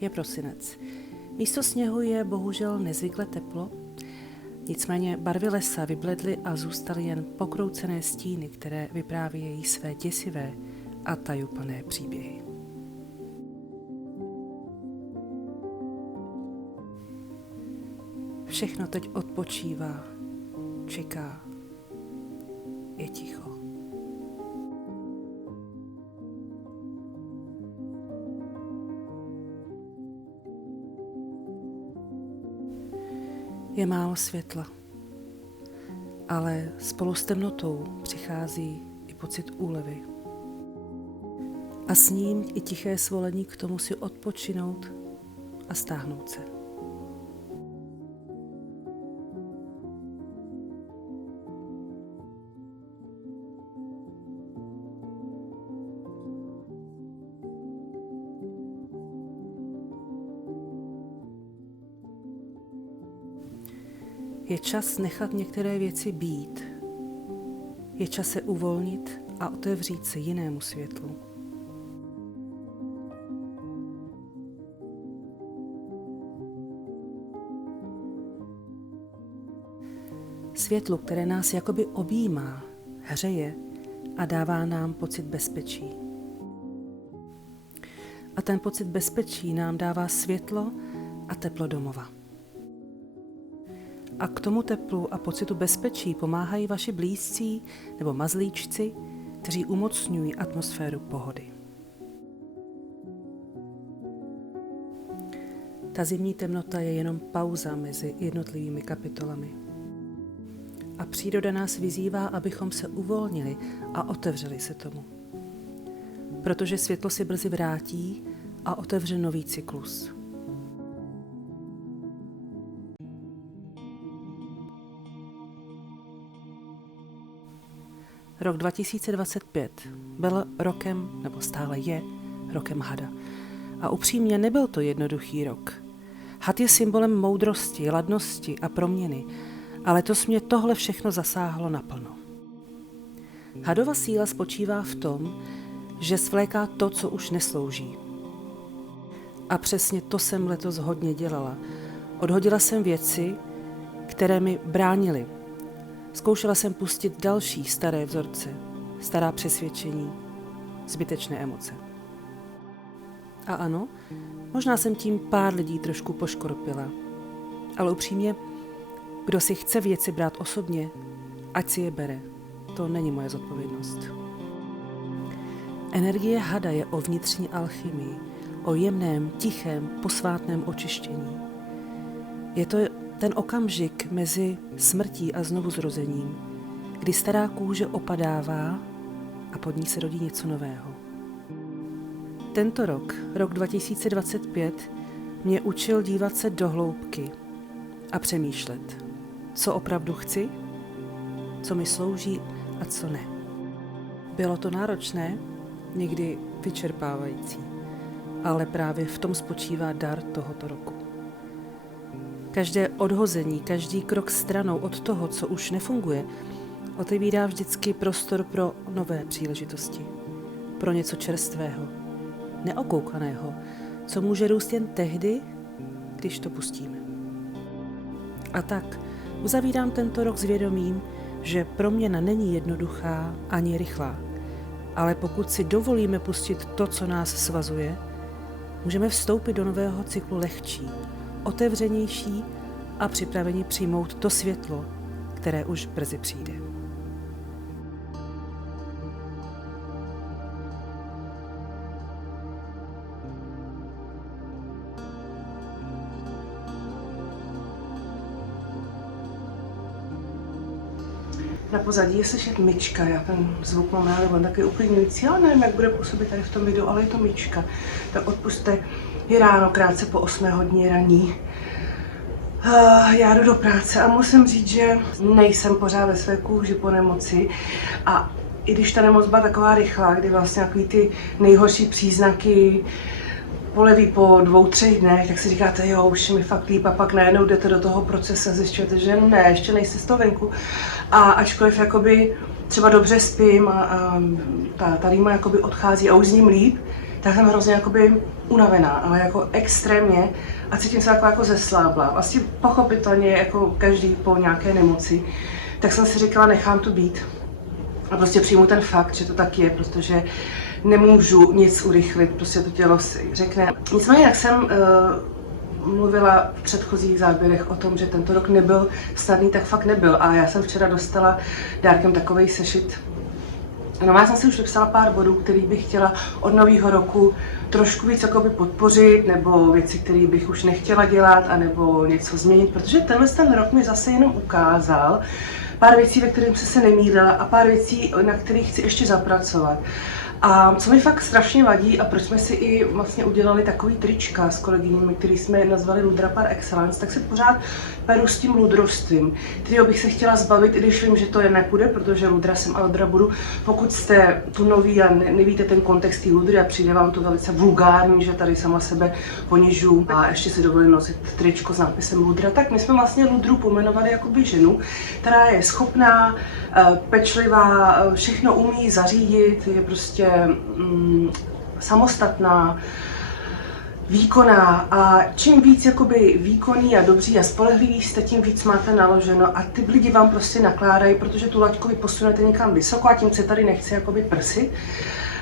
Je prosinec. Místo sněhu je bohužel nezvykle teplo, nicméně barvy lesa vybledly a zůstaly jen pokroucené stíny, které vyprávějí své děsivé a tajuplné příběhy. Všechno teď odpočívá, čeká, je ticho. Je málo světla, ale spolu s temnotou přichází i pocit úlevy. A s ním i tiché svolení k tomu si odpočinout a stáhnout se. Je čas nechat některé věci být. Je čas se uvolnit a otevřít se jinému světlu. Světlu, které nás jakoby objímá, hřeje a dává nám pocit bezpečí. A ten pocit bezpečí nám dává světlo a teplo domova. A k tomu teplu a pocitu bezpečí pomáhají vaši blízcí nebo mazlíčci, kteří umocňují atmosféru pohody. Ta zimní temnota je jenom pauza mezi jednotlivými kapitolami. A příroda nás vyzývá, abychom se uvolnili a otevřeli se tomu. Protože světlo si brzy vrátí a otevře nový cyklus. Rok 2025 byl rokem, nebo stále je, rokem hada. A upřímně nebyl to jednoduchý rok. Had je symbolem moudrosti, ladnosti a proměny, a letos mě tohle všechno zasáhlo naplno. Hadova síla spočívá v tom, že svléká to, co už neslouží. A přesně to jsem letos hodně dělala. Odhodila jsem věci, které mi bránily. Zkoušela jsem pustit další staré vzorce, stará přesvědčení, zbytečné emoce. A ano, možná jsem tím pár lidí trošku poškorpila. Ale upřímně, kdo si chce věci brát osobně, ať si je bere. To není moje zodpovědnost. Energie hada je o vnitřní alchymii, o jemném, tichém, posvátném očištění. Je to ten okamžik mezi smrtí a znovuzrozením, kdy stará kůže opadává a pod ní se rodí něco nového. Tento rok, rok 2025, mě učil dívat se do hloubky a přemýšlet, co opravdu chci, co mi slouží a co ne. Bylo to náročné, někdy vyčerpávající, ale právě v tom spočívá dar tohoto roku. Každé odhození, každý krok stranou od toho, co už nefunguje, otevírá vždycky prostor pro nové příležitosti, pro něco čerstvého, neokoukaného, co může růst jen tehdy, když to pustíme. A tak uzavírám tento rok s vědomím, že proměna není jednoduchá ani rychlá, ale pokud si dovolíme pustit to, co nás svazuje, můžeme vstoupit do nového cyklu lehčí, otevřenější a připraveni přijmout to světlo, které už brzy přijde. Na pozadí je slyšet myčka, já ten zvuk mám ráda, on taky uklidňující, ale nevím, jak bude působit tady v tom videu, ale je to myčka. Tak odpusťte, je ráno, krátce po 8 hodině raní. Já jdu do práce a musím říct, že nejsem pořád ve své kůži po nemoci a i když ta nemoc byla taková rychlá, kdy vlastně takový ty nejhorší příznaky poleví po 2-3 dnech, tak si říkáte, jo, už je mi fakt líp a pak najednou jdete do toho procesu a zjišťujete, že ne, ještě nejsi z toho venku. A ačkoliv jakoby třeba dobře spím a ta rýma jakoby odchází a už z ním líp, tak jsem hrozně jakoby unavená, ale jako extrémně a cítím se jako zeslábla. Vlastně pochopitelně jako každý po nějaké nemoci, tak jsem si říkala, nechám to být a prostě přijmu ten fakt, že to tak je, protože nemůžu nic urychlit, prostě to tělo si řekne. Nicméně, jak jsem mluvila v předchozích záběrech o tom, že tento rok nebyl snadný, tak fakt nebyl. A já jsem včera dostala dárkem takovej sešit. No, já jsem si už vypsala pár bodů, který bych chtěla od nového roku trošku víc jakoby podpořit, nebo věci, které bych už nechtěla dělat, anebo něco změnit, protože ten rok mi zase jenom ukázal pár věcí, ve kterých jsem se nemýlila a pár věcí, na kterých chci ještě zapracovat. A co mi fakt strašně vadí a proč jsme si i vlastně udělali takový trička s kolegyněmi, který jsme nazvali Ludra par excellence, tak se pořád peru s tím ludrovstvím, kterého bych se chtěla zbavit, i když vím, že to je nepůjde, protože ludra jsem a ludra budu. Pokud jste tu noví a nevíte ten kontext té ludry a přijde vám to velice vulgární, že tady sama sebe ponižu a ještě si dovolím nosit tričko s nápisem ludra, tak my jsme vlastně ludru pojmenovali jakoby ženu, která je schopná, pečlivá, všechno umí zařídit, je prostě samostatná, výkonná a čím víc jakoby výkonný a dobří a spolehlivý jste, tím víc máte naloženo a ty lidi vám prostě nakládají, protože tu laťku vy posunete někam vysoko a tím se tady nechci jakoby prsit.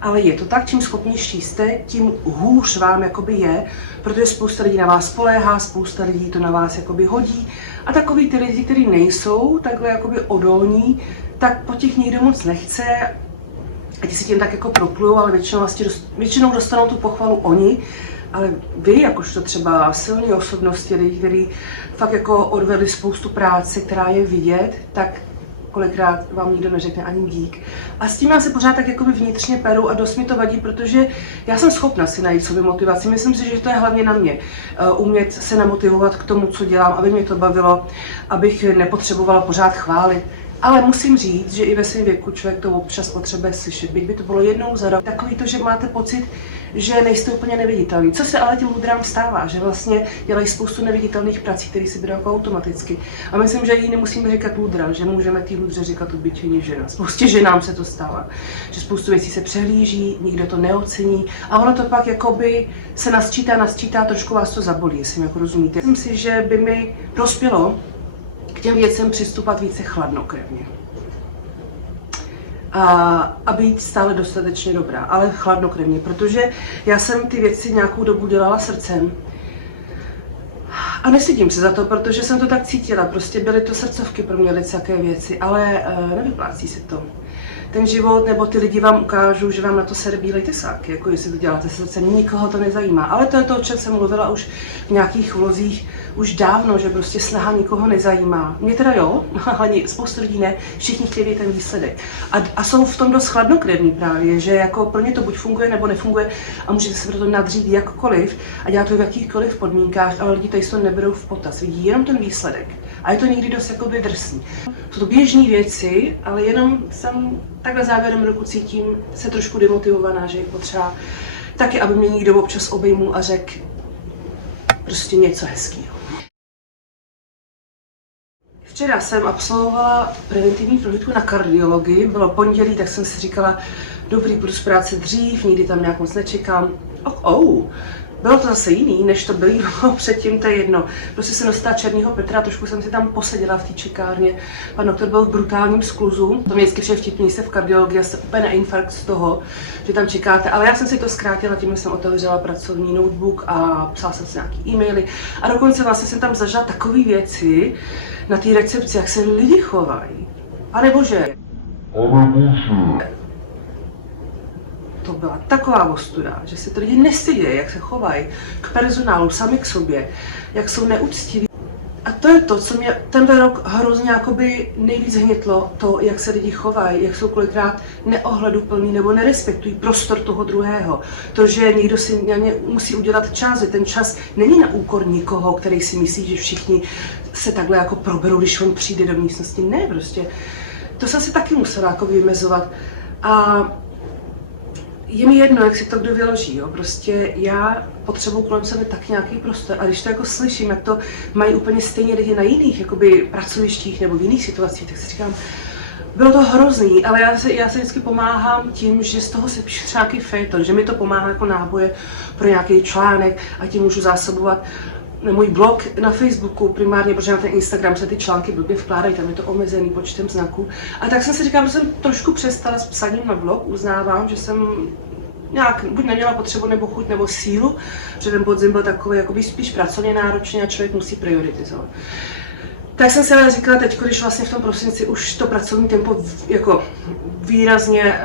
Ale je to tak, čím schopnější jste, tím hůř vám jakoby je, protože spousta lidí na vás spoléhá, spousta lidí to na vás jakoby hodí a takový ty lidi, kteří nejsou takhle jakoby odolní, tak po těch nikdo moc nechce a ti si tím tak jako proplujou, ale většinou dostanou tu pochvalu oni, ale vy, jakožto třeba silní osobnosti, lidi, kteří fakt jako odvedli spoustu práce, která je vidět, tak kolikrát vám nikdo neřekne ani dík. A s tím já se pořád tak jakoby vnitřně peru a dost mi to vadí, protože já jsem schopna si najít sobě motivaci. Myslím si, že to je hlavně na mě. Umět se namotivovat k tomu, co dělám, aby mě to bavilo, abych nepotřebovala pořád chválit. Ale musím říct, že i ve svém věku člověk to občas potřebuje slyšet. Byť by to bylo jednou za rok. Takový to, že máte pocit, že nejste úplně neviditelný. Co se ale těm ludrám stává, že vlastně dělají spoustu neviditelných prací, které si berou jako automaticky. A myslím, že jí nemusíme říkat ludra, že můžeme té ludře říkat obyčejně žena. Spoustě ženám se to stává, že spoustu věcí se přehlíží, nikdo to neocení a ono to pak jakoby se nasčítá, trošku vás to zabolí, jestli mi jako rozumíte. Myslím si, že by mi prospělo k těm věcem přistupovat více chladnokrevně. A být stále dostatečně dobrá, ale chladnokrevně, protože já jsem ty věci nějakou dobu dělala srdcem a nestydím se za to, protože jsem to tak cítila, prostě byly to srdcovky pro mě licaké věci, ale nevyplácí se to. Ten život nebo ty lidi vám ukážou, že vám na to sere bílej tesák, jako jestli to děláte srdcem, nikoho to nezajímá. Ale to je to, o čem jsem mluvila už v nějakých vlozích už dávno, že prostě snaha nikoho nezajímá. Mě teda jo, ale spoustu lidí ne, všichni chtějí ten výsledek. A jsou v tom dost chladnokrevní právě, že jako pro ně to buď funguje nebo nefunguje a můžete se proto nadřít jakkoliv a dělat to v jakýchkoliv podmínkách, ale lidi tady to neberou v potaz, vidí jenom ten výsledek. A je to někdy dost jakoby drsný. Jsou to běžné věci, ale jenom jsem takhle závěrem roku cítím se trošku demotivovaná, že je potřeba taky, aby mě někdo občas obejmul a řekl prostě něco hezkého. Včera jsem absolvovala preventivní prohlídku na kardiologii, bylo pondělí, tak jsem si říkala, dobrý, budu z práce dřív, nikdy tam nějak moc nečekám. Bylo to zase jiný, než to bylo předtím, to je jedno. Prostě jsem dostala černýho Petra, trošku jsem si tam poseděla v té čekárně. Pan doktor byl v brutálním skluzu. To mě vždycky vše vtipný se v kardiologii, já se úplně na infarkt z toho, že tam čekáte. Ale já jsem si to zkrátila, tím jsem otevřela pracovní notebook a psala jsem si nějaký e-maily. A dokonce vlastně jsem tam zažila takové věci na té recepci, jak se lidi chovají. Pane bože. To byla taková ostuda, že se to lidi nestydí, jak se chovají k personálu, sami k sobě, jak jsou neúctiví. A to je to, co mě tenhle rok hrozně jakoby nejvíc hnětlo, to, jak se lidi chovají, jak jsou kolikrát neohleduplní nebo nerespektují prostor toho druhého. To, že někdo si na ně musí udělat čas, že ten čas není na úkor nikoho, který si myslí, že všichni se takhle jako proberou, když on přijde do místnosti. Ne, prostě. To jsem si taky musela jako vymezovat. A je mi jedno, jak si to kdo vyloží, jo. Prostě já potřebuji kolem sebe tak nějaký prostor a když to jako slyším, jak to mají úplně stejně lidi na jiných jakoby pracovištích nebo v jiných situacích, tak si říkám, Bylo to hrozný, ale já si vždycky pomáhám tím, že z toho si píšu třeba nějaký fejton, že mi to pomáhá jako náboje pro nějaký článek a tím můžu zásobovat můj blog na Facebooku primárně, protože na ten Instagram se ty články blbě vkládají, tam je to omezený počtem znaků. A tak jsem si říkala, že jsem trošku přestala s psaním na blog, uznávám, že jsem nějak buď neměla potřebu nebo chuť nebo sílu, že ten podzim byl takový jakoby spíš pracovně náročný a člověk musí prioritizovat. Tak jsem si ale říkala teď, když vlastně v tom prosinci už to pracovní tempo jako výrazně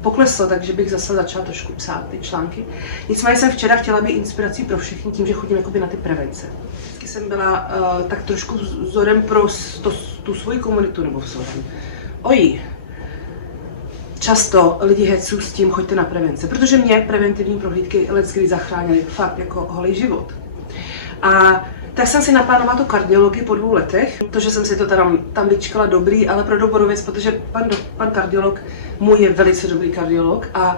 pokleslo, takže bych zase začala trošku psát ty články. Nicméně jsem včera chtěla být inspirací pro všechny tím, že chodím jakoby na ty prevence. Vždycky jsem byla tak trošku vzorem pro tu svoji komunitu nebo vzorem. Často lidi hecou s tím, choďte na prevence, protože mě preventivní prohlídky leckdy zachránily fakt jako holý život. A tak jsem si naplánovala tu kardiologii po 2 letech, protože jsem si to tam vyčkala dobrý, ale pro dobrou věc, protože pan kardiolog můj je velice dobrý kardiolog a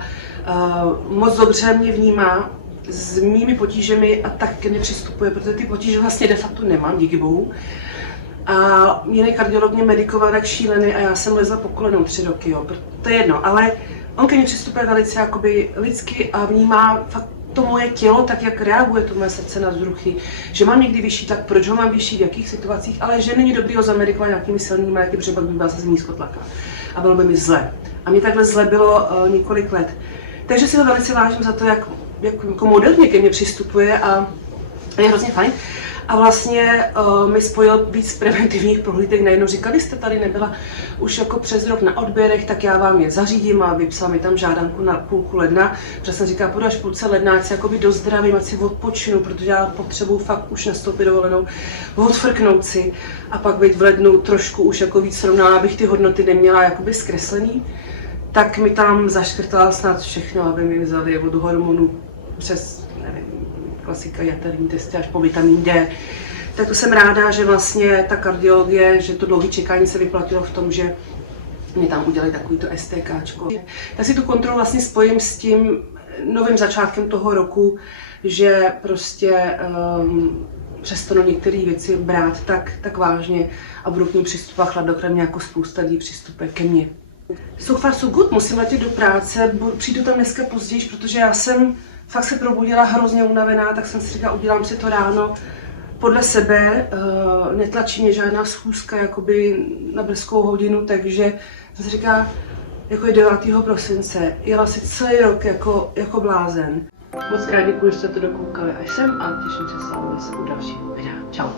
moc dobře mě vnímá s mými potížemi a tak ke mně přistupuje, protože ty potíže vlastně de facto nemám, díky bohu. A jiný kardiolog mě medikoval jak šílený a já jsem lezla po kolenou 3 roky, jo. To je jedno, ale on ke mně přistupuje velice jakoby lidsky a vnímá fakt to moje tělo, tak jak reaguje to moje srdce na vzruchy, že mám někdy vyšší tlak, proč ho mám vyšší, v jakých situacích, ale že není dobrý ho zamedikovat nějakými silnými léky, protože pak by byla zase nízkotlaká a bylo by mi zle. A mě takhle zle bylo několik let. Takže si ho velice vážím za to, jak jako moderně ke mně přistupuje a je hrozně fajn. A vlastně mi spojil víc preventivních prohlídek. Najednou říkal, když jste tady nebyla už jako přes rok na odběrech, tak já vám je zařídím a vypsal mi tam žádanku na půlku ledna. Protože jsem říkala, půjdu až půlce ledna, ať si jakoby dozdravím, ať si odpočinu, protože já potřebuju fakt už nastoupit dovolenou, odfrknout si a pak být v lednu trošku už jako víc srovnala, abych ty hodnoty neměla jakoby zkreslený. Tak mi tam zaškrtala snad všechno, aby mi vzali od hormonů přes, nevím, klasika jaterní testy až po vitamin D. Tak to jsem ráda, že vlastně ta kardiologie, že to dlouhé čekání se vyplatilo v tom, že mi tam udělali takovýto STKčko. Tak si tu kontrolu vlastně spojím s tím novým začátkem toho roku, že prostě přestanu některé věci brát tak vážně a budu k ním přistupovat chladnokrevně, jako spousta lidí přistupuje ke mně. So far so good, musím letět do práce, přijdu tam dneska později, protože já jsem fakt se probudila hrozně unavená, tak jsem si říkala, udělám si to ráno podle sebe, netlačí mě žádná schůzka jakoby na brzkou hodinu, takže jsem si říkala, jako je 9. prosince, jela si celý rok jako blázen. Moc krát děkuji, že jste to dokoukali až sem a těším se s vámi u dalšího videa. Čau.